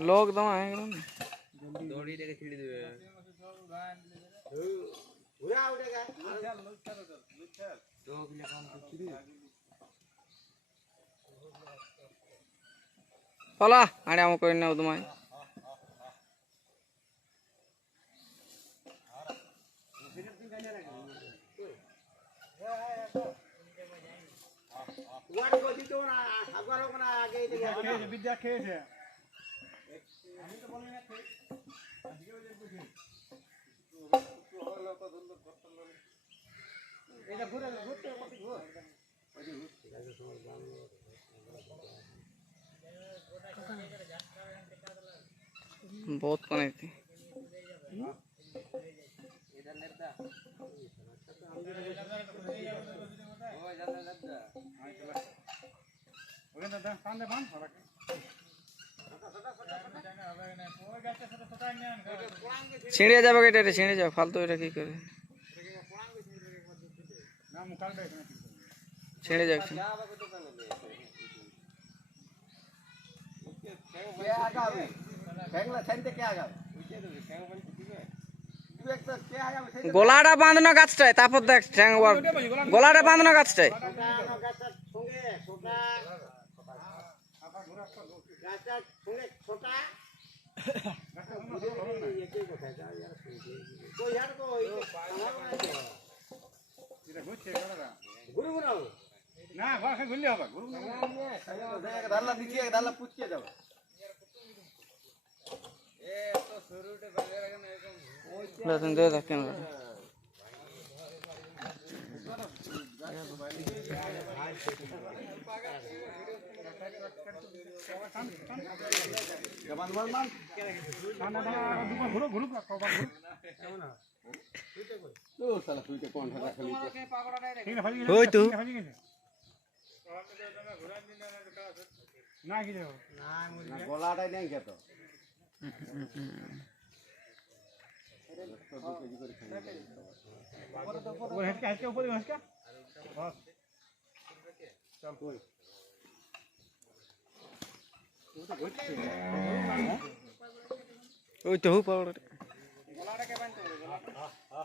लोग दमा है दौड़ी लेके छिड़ देवे पला आड़े हम कोई ना दमा विद्या खेल है बहुत पानी थी ছিঁড়ে যাবে এটা ছিঁড়ে যাবে ফালতু এটা কি করে ছিঁড়ে যাচ্ছে গোলাটা বাঁধানো গাছটায় তারপর দেখ গোলাটা বাঁধানো গাছটায় दे सकते हैं গোলাটাই নেই খেতো ওই তো হু পাওড়া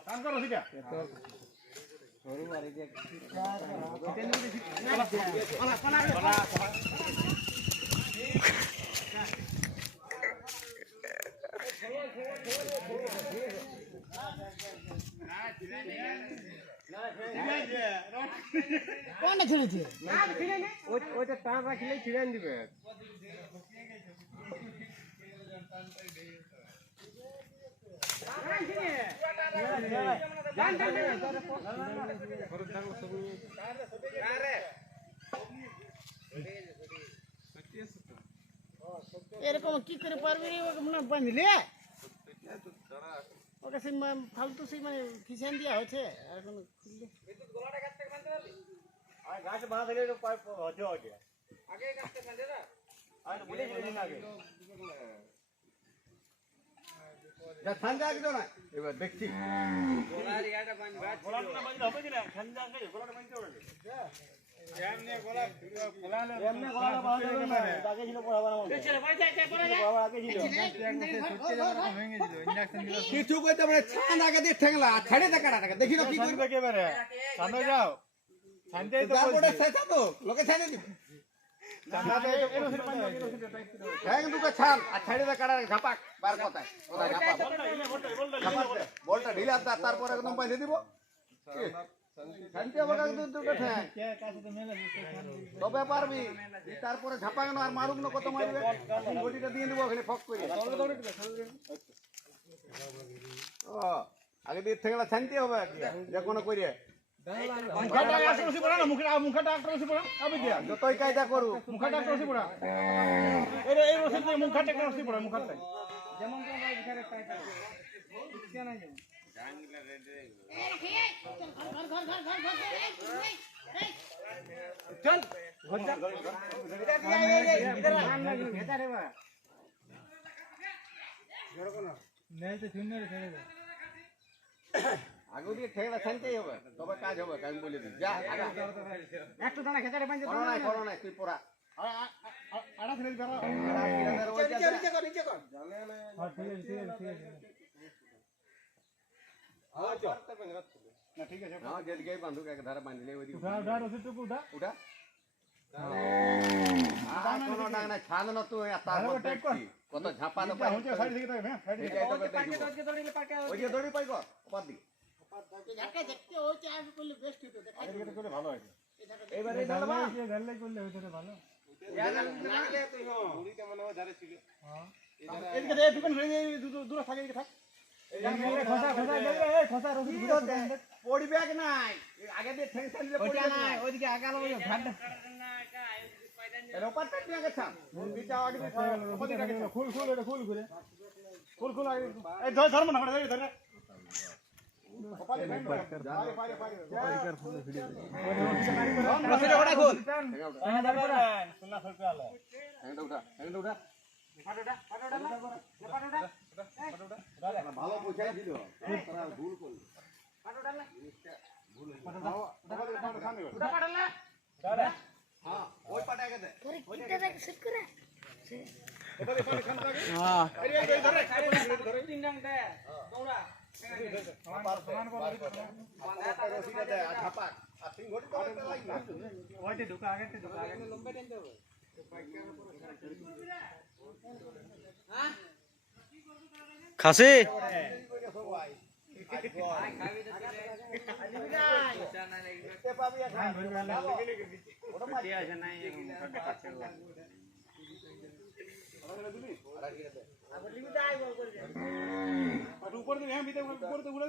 কাম করো সিটা সরু মারি যে কোনটা ছিড়েছে না ছিড়ে না ওইটা টান রাখলেই ছিড়ে দিবে এরকম কি করে পারবি ওকে মনে বাঁধলে ওকে সেই ফালতু সেই মানে কিষান দিয়া হয়েছে এখন খুললে গলাটা গাছ থেকে বাঁধতে পারবি আর গাছ বাঁধলে তো পাইপ হচ্ছে হচ্ছে আগে গাছ থেকে বাঁধে না আর বলে দিন আগে যা ঠান্ডা আগে না এবার দেখছি গলার ইয়াটা বাঁধবা গলাটা না বাঁধলে হবে কি না ঠান্ডা আগে গলাটা বাঁধতে হবে এমনি গলা গলালে এমনি গলা বাঁধবে না আগে ছিল পড়া বানাবো চলে ভাই যাই পড়া আগে ছিল সত্যি জায়গা ভেঙে দিল ইনজেকশন দিল কিছু কইতে পারে ছান আগে দিয়ে ঠেংলা ছাড়ে দে কাটা টাকা দেখি না কি করবে একেবারে সামনে যাও ছানতে তো বলছে সেটা তো লোকে ছাড়ে দিবে ছানতে এরোসিন বাঁধো ঠ্যাং দুটো ছান আর ছাড়ে দে কাটা ঝাপাক বার কথায় ওটা ঝাপাক বলটা ঢিলা তারপর একদম পাইছে দিব শান্তি হবে দুটো ঠ্যাং তবে পারবি তারপরে ঝাপাগানো আর মারুক না কত মারবে বডিটা দিয়ে দেবো ওখানে ফক করে ও আগে দিয়ে ঠেংলা শান্তি হবে যে কোনো করে যতই কায়দা করু মুখাটা যেমন চল ঘর যা এটা দিয়ে এই इधर घेता रे बा नहीं तो शून्य रे ছেড়ে দে আগে দিয়ে ঠেলা শান্তিই হবে তবে কাজ হবে আমি বলে দিই যা আগা একটু দানা খেতে রে পাঁচে করো না তুই পড়া আড়া ফেলে ধরো নিচে কর হ্যাঁ ঠিক আছে হ্যাঁ চল না ঠিক আছে হ্যাঁ যেদিকে বাঁধুক এক ধারে বাঁধলে ওইদিকে উঠা রসিদটুকু উঠা কোনো ডাং না ছান না তুই আতা কত ঝাপা না পাই সাইড দিকে থাকে হ্যাঁ সাইড দিকে ওই দড়ি পাই কর ওপার দিকে ঝাটকা দেখতে ওই চাষ করলে বেস্ট হতো দেখাই দিতে করলে ভালো হয় এইবারে ডালবা এই ডাললাই করলে ওইটারে ভালো লাগলে তুই হো মুড়িটা মনে হয় ধারে ছিল হ্যাঁ এদিকে দে দোকান হয়ে দূর থাকে এদিকে থাক এই খসা রসিদ ঘুরে পড়ি ব্যাগ নাই আগে দিয়ে টেনশন দিলে পড়ি নাই ওইদিকে আগালো ঘাট রোপাটা দিয়ে গেছা বিটা আগে খুল এটা খুল ঘুরে খুল আগে এই ধর্ম না ধরে ধরে ভালো বুঝাই দিল ভুল করল হ্যাঁ ওই পাটা আগে দে ওই কিটা সেট করে এবারে পানি খান লাগে হ্যাঁ এই ধরে তিন ডাং দে দৌড়া সমান করে রসিদে দে ছাপা আর তিন ঘটি করে লাগি ওইতে ঢুকা আগে লম্বা টেন দেব হ্যাঁ খাসি উপর দিকে হ্যাঁ ভিতরে উপর দিকে উড়ে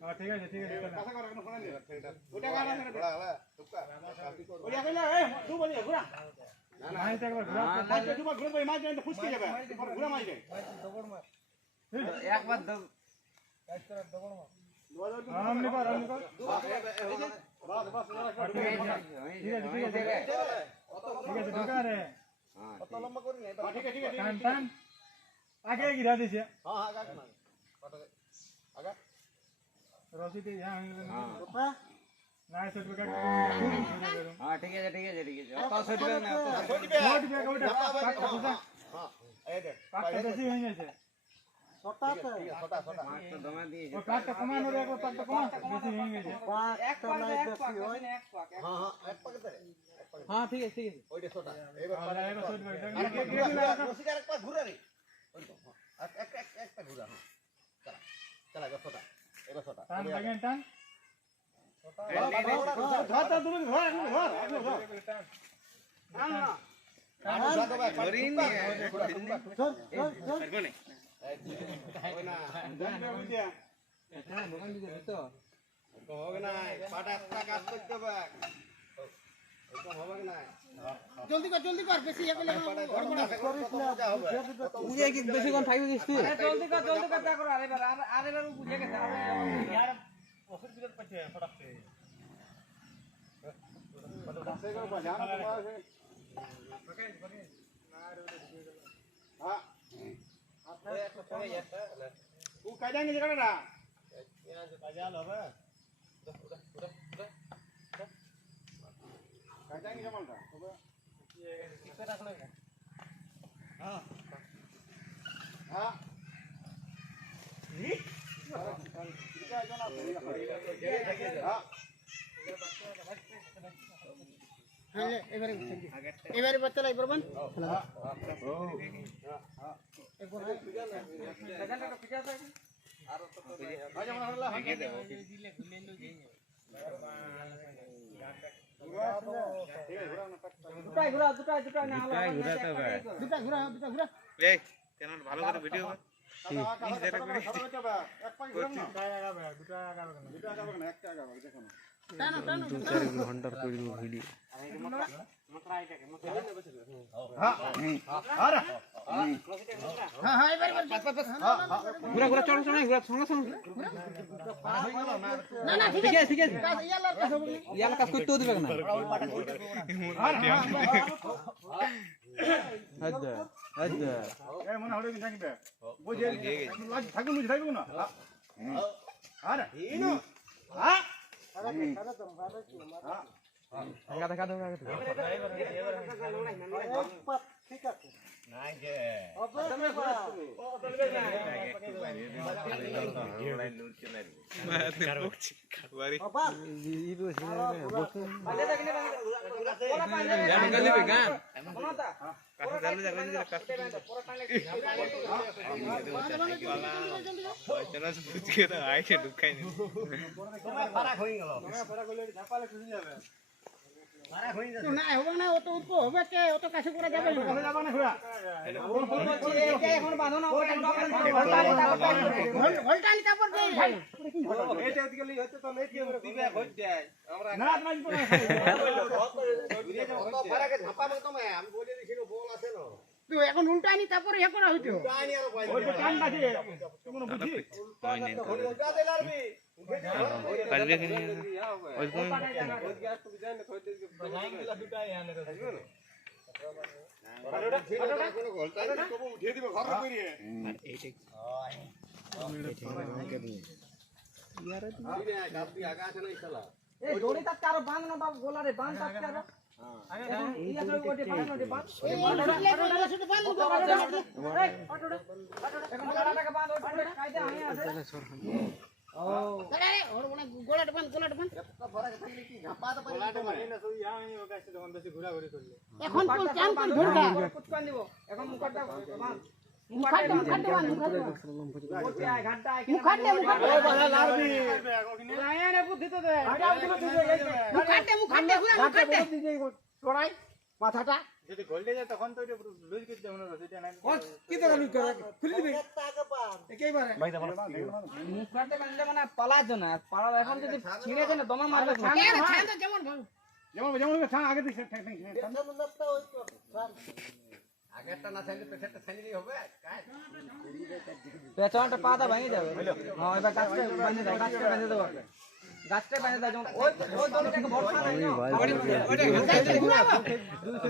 হ্যাঁ ঠিক আছে পাশা কর এখন ফোন দে ওটা গাড়া করে বড়া টুকা ওইয়া কইলা এই তুই বলি ঘুরা না না আইতে একবার ঘুরা মাছ দুবার ঘুরে ভাই মাছ জানতে ফুসকে যাবে ঘুরা মাছ যায় দবড় মার একবার দব কাজ করে দবড় মার আমনি কর বাস ঠিক আছে ঢোকা রে কত লম্বা করি না ঠিক আছে টান আগে গিরা দিছে হ্যাঁ আগা না আগা রসিদে হ্যাঁ হ্যাঁ না সরবে হ্যাঁ ঠিক আছে কত সরবে না নোট ব্যাগ ওটা হ্যাঁ এই দেখ কাটটা বেশি হয়ে গেছে ছোটা মাছ তো দমা দিয়েছে ও কাটটা কমানো রে কাটটা কমা বেশি হয়ে গেছে এক পাক নাই বেশি হয় হ্যাঁ এক পাক দে হ্যাঁ ঠিক আছে ওইটা ছোটা এবার পাড়া সরবে আর রসিদার এক পাক ঘুরে রে ওই তো এক পাক ঘুরা হ্যাঁ চলা ছোটা এবার ছোটা টান লাগেন টান ছোটা ধর তুমি ধর টান না ধরি নি ধর করবনে ওই না দন্ড বুঝিয়া এটা দোকান দিতে তো হবে না পাটা কাজ করতে হবে এটা হবে না জলদি কর বেশি ইয়া করলে ঘর বড় করিস না বুঝে কি বেশি কোন থাকবে দিছি আরে জলদি কর যা করো আরেবার বুঝে গেছে यार ওষুধ বিরত পাচ্ছে ফটাকতে ফটাকতে করে বাজার তোমার হ্যাঁ ও কাজা নিয়ে যাবে না কাজা হবে কাজা নিয়ে যাবে না তবে কিসে রাখলে হ্যাঁ হ্যাঁ ঠিক আছে না হ্যাঁ এবারে বাচ্চা লাই বলবেন ভালো করে ভিডিও একটা 2-4 ঘন্টার করব ভিডিও ঘুরা ঘুরা চল চল ঘুরা সঙ্গে সঙ্গে না না ঠিক আছে ইয়ালা কাজ করতেও দিবে না আচ্ছা আচ্ছা এই মনে হলো কি থাকবে বুঝে থাকুন বুঝে থাকুন না আরে ইনো হ্যাঁ দেখা দাও ঠিক আছে নাই যে না হবে না অত উৎপ হবে কে অত কাছে করা যাবে না এখন বাঁধো না ঘোলটানি তারপর দে এইটা ওদিকে লই হতে তো লই দিয়ে দিবে হই যায় আমরা না না তো ফারাকে ধাপাবে তো আমি বলে দিছিল বল আছে না তো এখন উল্টানি তারপর ইয়া করা হইতো টানি আর ভাই ওই টান না দিয়ে তুমি বুঝি উল্টা দে লারবি পারবে কি ওই কোন উঠিয়ে দিব ঘর করিয়ে এই দড়ি তাতে আরো বাঁধ না বাবু গোলারে বাঁধ তাতে আরো ইয়া তো ওটে বাঁধ এখন গোলাটাকে বাঁধ ওটে কাইদে আমি আছে ও আরে ওর মানে গোলাটা বাঁধ গোলাটা মারি না তুই ইয়া আমি ওকে আসছে যখন বেশি ঘোরাঘুরি করলে এখন কোন চান কোন ধরবা কুচকান দিব এখন মুখটা বাঁধ মুখাতে ওটে আয় ঘাটটা আয় মুখাতে বালা লারবি আয়ারে বুদ্ধি তো দে মুখাতে মুখাতে তোরাই মাথাটা যদি গোলতে যায় তখন তো এটা লুজ করতে মনে হচ্ছে এটা নাই কি তো লুজ করে খুলে দিবি একেবারে ভাই দাও মুখাতে বাঁধলে মানে পালাজ না পালা এখন যদি ছিঁড়ে যায় না দমা মারবে যেমন যেমন যেমন ছান আগে দিছে আগেরটা না থাকলে পেছনটা ছাইলেই হবে পেছনটা পাতা ভেঙে যাবে হ্যাঁ এবার গাছটা বেঁধে দাও গাছটা বেঁধে দাও গাছটা বেঁধে দাও যেমন ওই ওই দড়িটাকে ভরসা নাই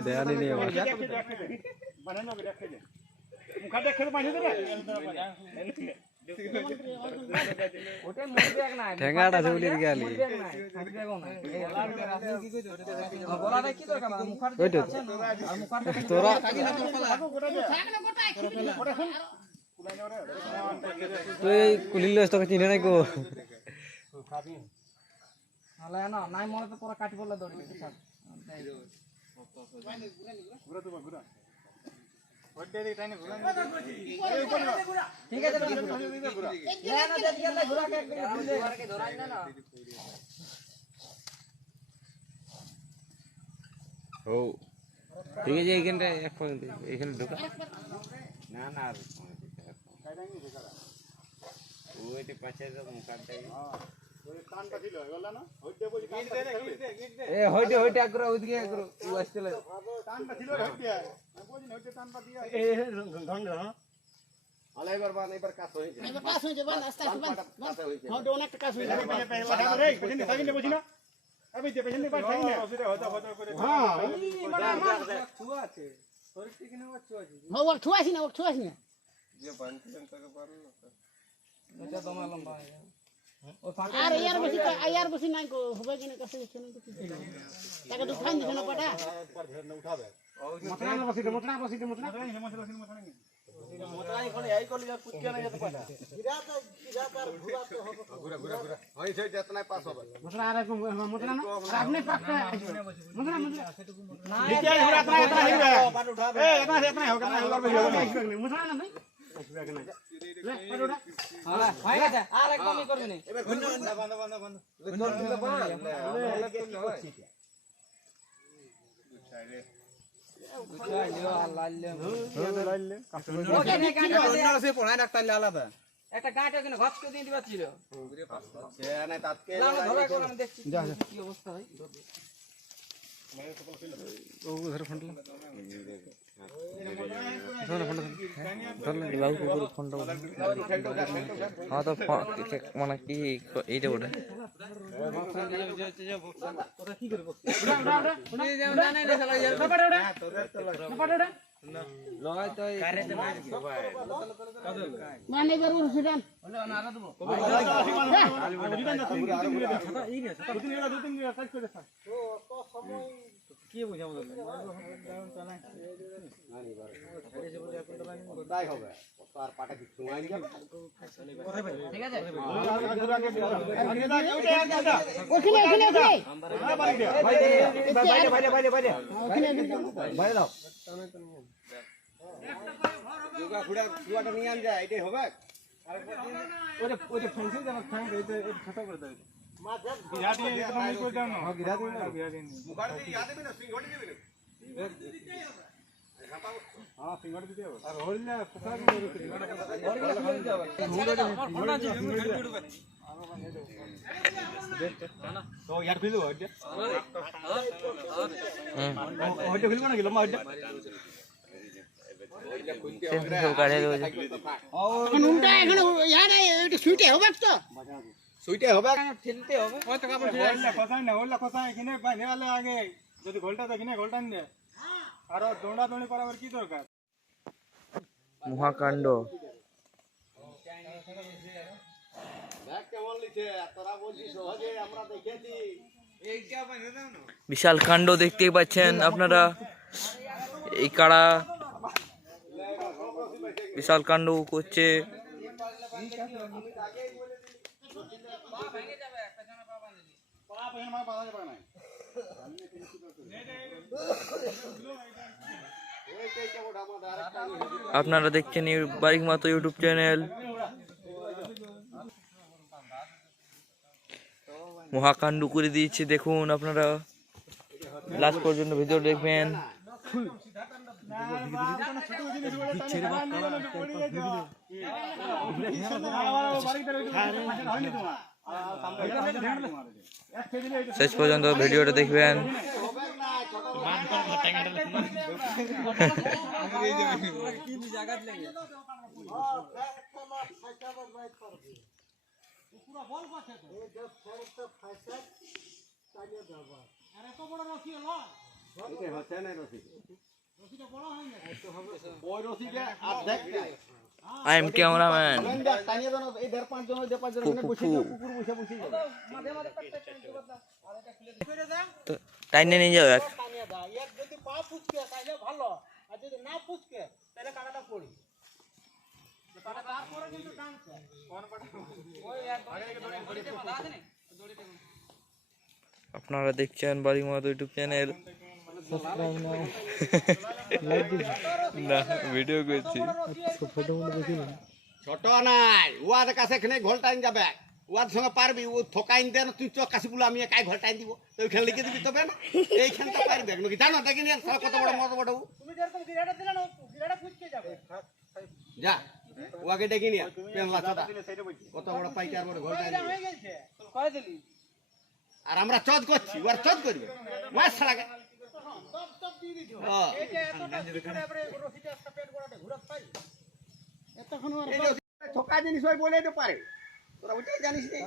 দেয়ালি নিয়ে বানানো করে রাখে দে মুখাতে খেলে বাঁধে দে ওটা মরবে এক না ঠেঙ্গাটা ঝুলি গেলি মরবে এক না থাকবে গো না এই আপনি কি কইছো গলাটা কি দরকার মুখার ওইটা আছে না আর মুখারটা তোরা থাকি না তোর পালা থাকলে গোটাই তুই কুলিল তোকে চিনে নাই কো হলে না নাই মনে তো পুরো কাটি পড়লে দড়ি ঘুরা তো ঘুরা ওইটা দিয়ে টাইনে ঘুরা ঠিক আছে না না যদি গেলে ঘোরা কে ঘুরে ধরাই না না ও ঠিক আছে এইখানটা এক পয়েন্ট এইখানে ঢোকা না না আর ওইটি পাশে তো মুখাটাই ওই টানটা ছিল গেল না ওইটা বলি টানটা এ হইতে হইতে আগ্রহ ওইদিকে আগ্রহ ও আসছিল টানটা ছিল হইতে আমি বলি না ওইটা টানটা দিয়া এ ধন্ড হ্যাঁ আলাই বারবার এবার কাজ হয়েছে এবার কাজ হয়েছে বান আস্তে আস্তে বান কাজ হয়েছে হ্যাঁ তো অনেকটা কাজ হয়েছে পাঠাবো রে পেছনে থাকিনে বুঝি না আমি যে পেছনে পাই থাকিনে অসুবিধা হতা হতা করে হ্যাঁ ছুয়া আছে শরীরটি কিনা ছুয়া আছে হ্যাঁ ও ছুয়াছি না যে বানছিলেন তাকে পারলো না এটা দমা লম্বা ও ফাঁকা আর ইয়ার বেশি নাই কো হবে কিনা কাছে গেছে না কিছু টাকা তো ফাইন দিছ না পাটা উঠাবে মতনা বসিতে মোটাই কোন এই কলি যা পুটকে না যেতে পারে ঘুরা ঘুরা ঘুরা হয় সেই যতনাই পাস হবে মতনা আর মতনা না আপনি পাটা মতনা না ঠিক আছে ঘুরা इतना ही है पाट उठावे ए इतना होगा ना और মতনা না ভাই হ্যাঁ ভাই গেছে আর একদম ই করবে না এবার বন্ধ বন্ধ বন্ধ বন্ধ তোর দিলে বল পড়ায় রাখতে আলাদা একটা গাঁট ওখানে ঘচ করে দিয়ে দিবা ছিল সে নাই তাতকে না না ধরা করে আমি দেখছি কি অবস্থা ভাই হ্যাঁ তো মানে কি এইটা ওটা মানে এবার সেটা তাই হবে আর পাটা কি সময় যাবে ঠিক আছে ওখানে দুগা খুড়া দুয়াটা নিয়ে আন যায় এটাই হবে মুখার দিয়ে ইয়া দেবে না সিংহটি দেবে না এখন উল্টা এখন ইয়ার এটা সুইটে হবে তো সুইটে হবে ঠেলতে হবে যদি ঘোলটা দেখিনি ঘোলটা নিয়ে আরো দৌড়া দৌড়ি করাবার কি দরকার মহাকাণ্ড দেখ কেমন লিখে তোরা বলছিস সহজে আমরা দেখেছি বিশাল কাণ্ড দেখতেই পাচ্ছেন আপনারা এই কাড়া বিশাল কাণ্ড করছে আপনারা দেখছেন বারিক মাতো ইউটিউব চ্যানেল মহাকাণ্ড করে দিয়েছে দেখুন আপনারা লাস্ট পর্যন্ত ভিডিও দেখবেন শেষ পর্যন্ত ভিডিওটা দেখবেন I am cameraman. টাইনে নিয়ে যাও এক যদি পা পুচকে তাহলে ভালো আর যদি না পুচকে তাহলে কাটাটা পড়ি তারপরে কিন্তু টানছে আপনারা দেখছেন বারিক মাতো ইউটিউব চ্যানেল না ভিডিও করছি ছোট নাই ওয়ার কাছে এখানে ঘোলটাইন যাবে ওয়ার সঙ্গে পারবি ও থকাইন দেন তুই চোখ কাশি বলে আমি একাই ঘোলটাইন দিব তো ওইখানে লিখে দিবি তবে না এইখানটা পারবি নাকি জানো দেখিনি কত বড় মত বড় তুমি যেরকম গিরাটা দিলে না গিরাটা পুচকে যাবে যা ওয়াকে দেখিনি পেনলা চটা কত বড় পাইকার বড় ঘোলটাইন হয়ে গেছে কয় দিলি আর আমরা চদ করছি ওয়ার চদ করবে মাছ ছাড়াকে সব দিয়ে দিছো হ্যাঁ এই যে এতটা পিছনে আপনি রশিটা স্টেট করাতে ঘুরাত পাই এতক্ষণ আর এই যে ঠকা জিনিস হয় বলে তো পারে তোরা ওইটাই জানিস রে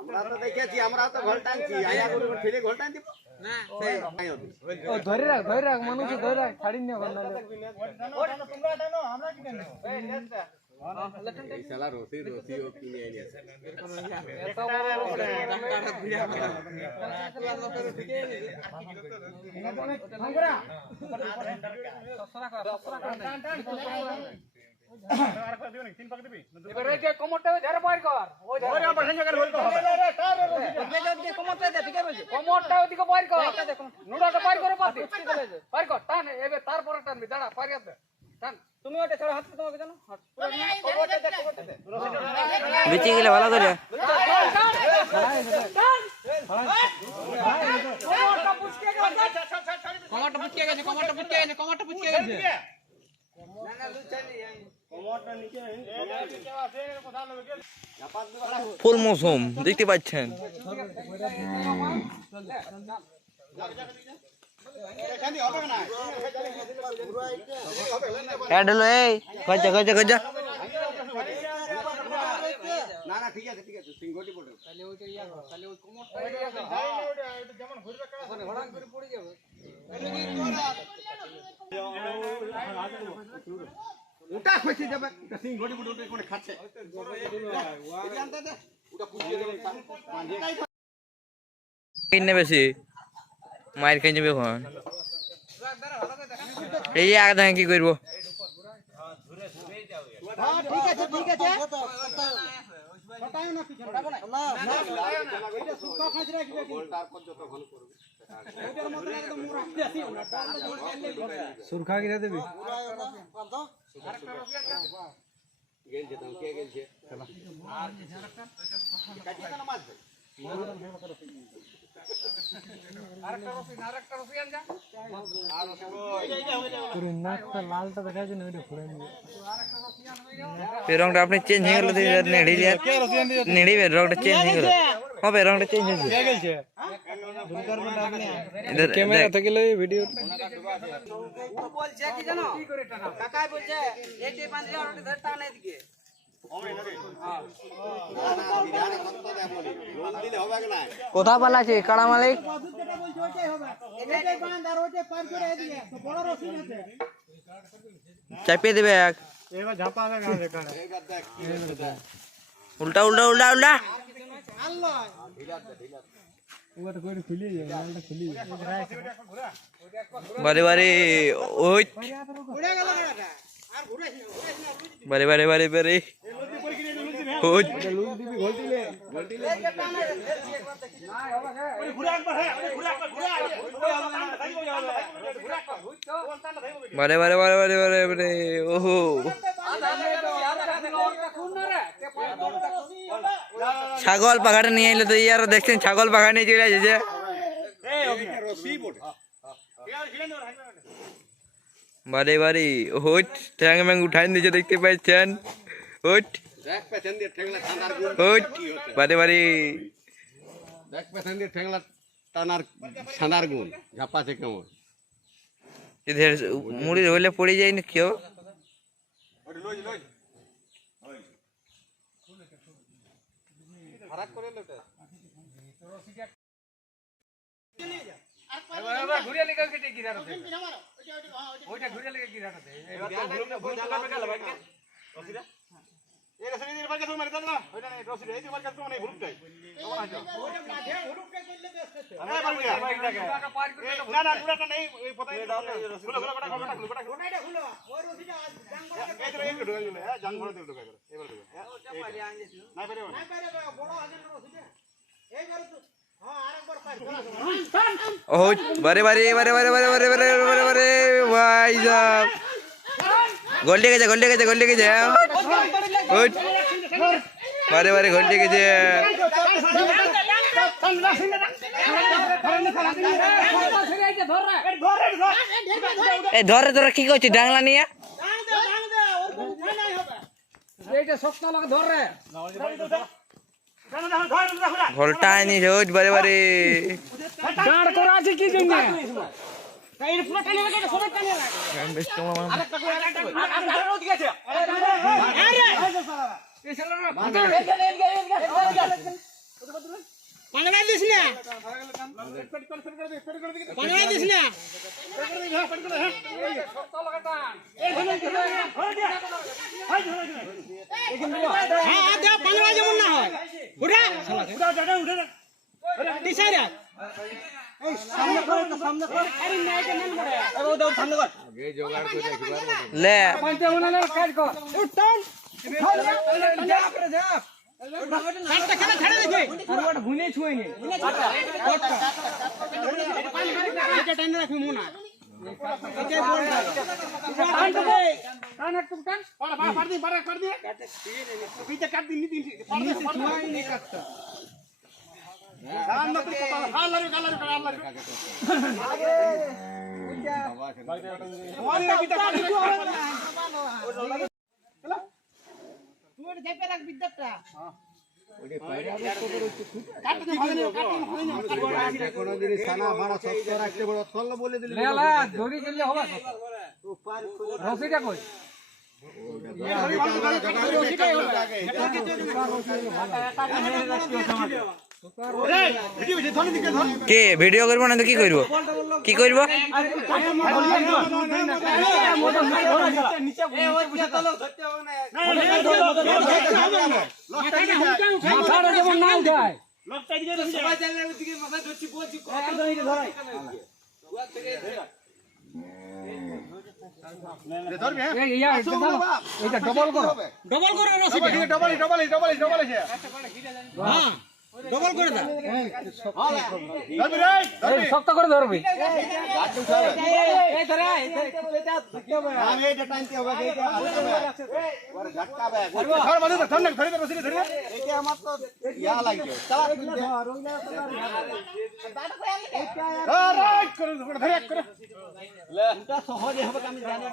আমরা তো দেখেছি আমরা তো ঘোলটাইছি আয়া করে ঠেলে ঘোলটাইন দিব না ধরে রাখ মানুষ ধরে রাখ ছাড়ি নিও তোমরা টানো আমরা কি টানো এই শালা রসি ও কিনে এনেছে এবারে যে কোমরটা ধরে বাইর কর ওই ধরে আমরা সঙ্গে করে বলতে হবে কোমরটা দে ঠিক আছে কোমরটা ওদিকে বাইর কর নুড়াটা বাইর করে পাতে বাইর কর টান এবে তারপরে টানবি দাঁড়া পারিয়া দে টান তুমি ওটা ছেড়ে হাত তোমাকে জানো কোমরটা দে বেঁচে গেলে ভালো করে কোমরটা পুচকে গেছে ফুল মৌসুম দেখতে পাচ্ছেন। অ্যাড হলো এই খরচা খরচা খরচা না না ঠিক আছে সিংহটি পড়ে তাহলে ওইটা ইয়া কর, তাহলে ওই কোমরটা যেমন ঘুরবে ওখানে হড়াং করে পড়ে যাবে। ওটা খসে যাবে ওটা সিংহটি পড়ে ওটা কোনে খাচ্ছে এই আনতে দে ওটা পুষিয়ে দেবে কিনে বেশি মায়ের খেয়ে যাবে এখন। এই যে আগে কি করবো ঠিক আছে গোলটার পর যতক্ষণ করবে সুরখা কিনে দিবি গেলছে তো কে গেলছে কাটি কেন মাছ ভাই আরেকটা রসি আন যা। লালটা দেখা যায় না ওইটা ঘুরে নিয়ে রংটা আপনি চেঞ্জ হয়ে গেল নেড়ি লিয়া নেড়ি রংটা চেঞ্জ হয়ে গেল হবে রংটা চেঞ্জ হয়েছে গেছে ক্যামেরা থেকে লই ভিডিও বলছে কি জানো কাকাই বলছে এটি বাঁধলে আর ওটি ধরে টানে দিকে। কোথা পালা আছে কাড়া মালিক চাপিয়ে দেবে এক এবার ঝাপা না দেখানে উল্টা উল্টা উল্টা উল্টা ওটা করে খুলি যায় লালটা খুলি বারে বারে ওই বারে বারে বারে বারে ওই বারে বারে বারে বারে বারে বারে ওহো ছাগল পাখাটা নিয়ে এলো তো ইয়ার দেখছেন ছাগল পাখা নিয়ে চলে আসছে বারে বারে ওট ঠ্যাং ম্যাং উঠাই দিয়েছে দেখতে পাচ্ছেন ওট দেখ পেছন দিয়ে ঠেংলা টানার গুণ ওট বারে বারে দেখ পেছন দিয়ে ঠেংলা টানার ছানার গুণ ঝাপাছে কেমন এদের মুড়ি হইলে পড়ে যায় না কেউ ঘুরিয়ে লেগে কেটে গিরাটা দে ওইটা ঘুরিয়ে লেগে গিরাটা দে ओ बारे बारे बारे बारे बारे बारे बारे बारे बारे भाई साहब गोल्डी के ओट बारे बारे गोल्डी के ए धर धर की कहछि डांगला निया এইটা শক্ত লাগে ধর রে ঘোলটা আনি রোজ বারে বারে দাঁড় করা আছে কি জন্য ले তুই ওটা দেখে রাখ বিদ্যাটা কোনোদিন সানা ভাড়া শক্ত রাখতে বড় তল বলে দিলে লেলা দড়ি গেলে হবে রসিটা কই কে ভিডিও করবো না তো কি করবো কি করবো মাথাটা যেমন না উঠায় এইটা ডবল করো শক্ত করে ধরবি আমি এটা টানতে হবে এইটা ওর ঝটকা ব্যাগ এইটা আমার তো ইয়া লাগবে চালা এটা সহজে হবে আমি জানি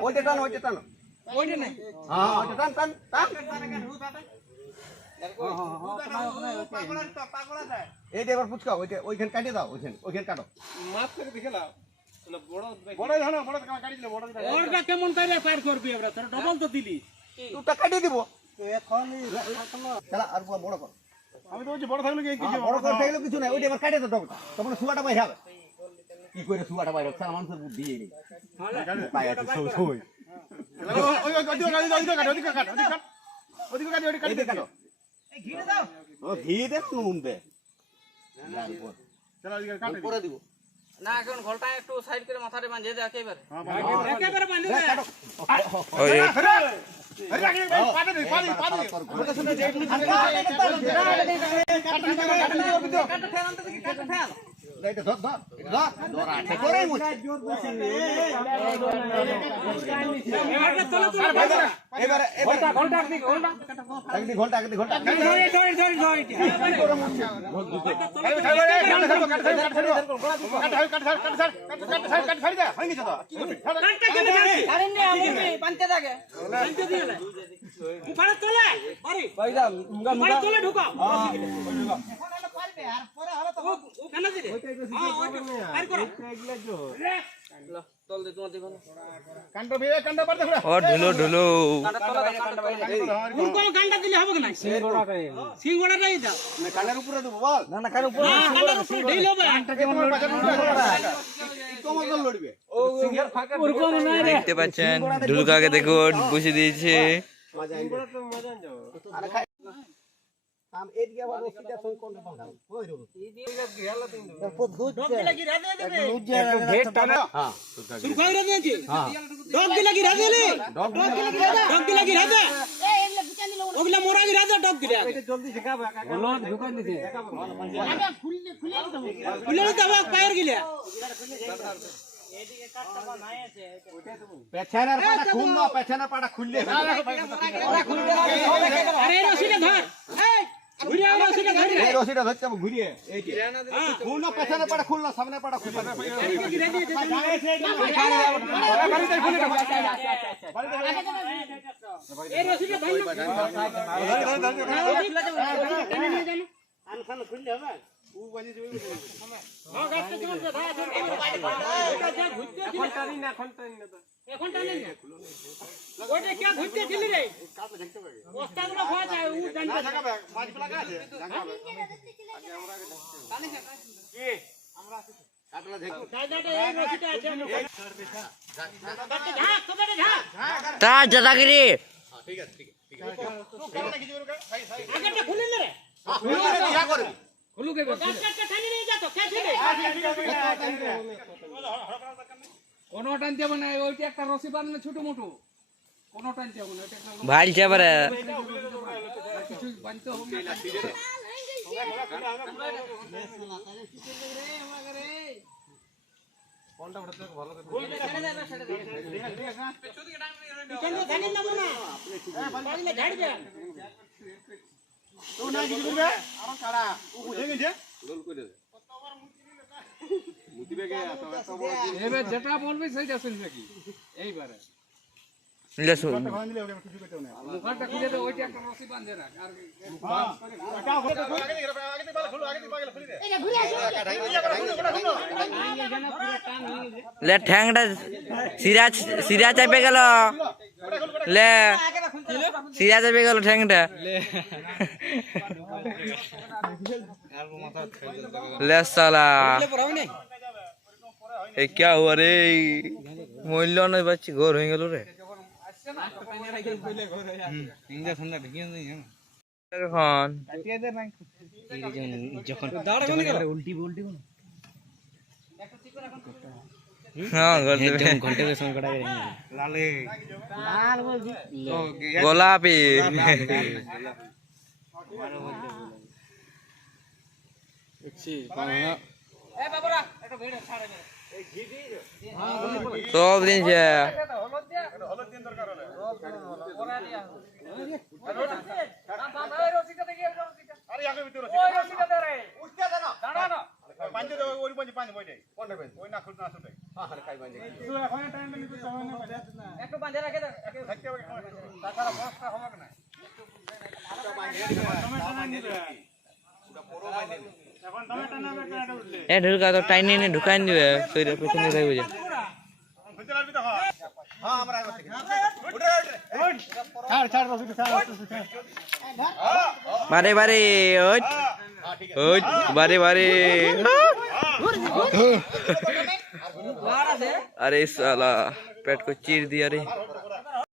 ওইটা টানো হ্যাঁ ওইটা টান টান টান এইটা এবার ফুচকা ওইখান কাটিয়ে দাও ওইখান কাটো ওরটা কেমন করে পার করবি আমরা তোর ডবল তো দিলি দুটা কাটিয়ে দিব আর বড় কর আমি তো বলছি বড় থাকলে কি হ্যাঁ, বড় করে থাকলে কিছু নাই ওইটা এবার কাটিয়ে দাও ডবলটা তখন শুয়াটা বাইরে হবে কি করে শুয়াটা বাইরে সারা মানুষের বুদ্ধি নেই পাই আছে সই এইটা কাটো ও ঘি দে নুন দে করে দিব না এখন ঘোলটা একটু সাইড করে মাথাটা বাঁধিয়ে দে একেবারে একেবারে বাঁধে দে ওই ও ঢুলো ঢুলো গানটা দিলে হবে না সিংড়াটাই দাও কানের উপরে দেবো বল না না কানের উপরে গানটার উপরে ঢিল হবে কমল লড়বে দেখতে পাচ্ছেন ঢুলকাকে দেখুন বসে দিয়েছে মজা আইবে আম এদিকে আবার রসিটা সই কোন বাঁধাও কই রে ডগ লাগি রাধে দেবে ঢেট টানা হ্যাঁ শুরু কইরা দিয়েছি হ্যাঁ ডগ লাগি রাধে লে ডগ লাগি রাধে এই এগুলা বুঝানি লো ওগুলা মোরাগি রাধে ডগ দিলে এটা জলদি শেখাবে বলো দোকান দিতে আগে খুলে দাও পায়ের গিলা এদিকে কাটটা বানাই আছে পেছনের পাটা খুললে আরে রসিটা ধর এই ঘুরিয়ে রসিটা ধর এই রসিটা ধরতে হবে ঘুরিয়ে এইটি খুলনা পেছনের পাটা খুলনা সামনের পাটা খুলনা এই রসিটা ধর আনখান খুললে হবে তার দাদাগিরি কোন টানতে হবে না ওইটা একটা রসি বানানো ছোট মোটো কোন টানতে হবে না ওইটা একটা ভালছে পারে কিছু বানতে হবে না তো না কিছু করবে আর কাড়া ও বুঝে গেছে এবার যেটা বলবি সেইটা শুনবি নাকি এইবারে লেসু ভাঙ দিলে ওটা কিছু করতে না মুখাটা খুলে দে ওইটা একটা রশি বাঁধে রাখ আর এটা হলো তো আগে দিকে খুলো আগে দিকে খুলে দে এই যে ঘুরে আসো লে ঠ্যাংটা সিরা চাপে গেল লে সিরা চাপে গেল ঠ্যাংটা ले साला ये क्या हुआ रे মূল্য নয় বাচ্চি ঘর হয়ে গেল রে এখন हाँ গোলাপি সব দিন আরে আগে ভিতরে পাঁচ দে ওই পাঁচ বইটাই কোনটা বেশ ওই না খুল না শুটে তুই এখন টাইম লাগি তুই সময় না একটু বাঁধে রাখে দে থাকতে হবে তাছাড়া বস্তা হবে না এখন তুমি টানাবে কাটা উঠলে এ ঢুকা তো টাইনে নে ঢুকাই দিবে শরীরের পেছনে থাকবে যে ভিতরে আসবি তো হ্যাঁ আমরা আগে থেকে ছাড় রসি ছাড় বারে বারে ওই ওই বারে বারে अरे साला पेट को चीर दिया रे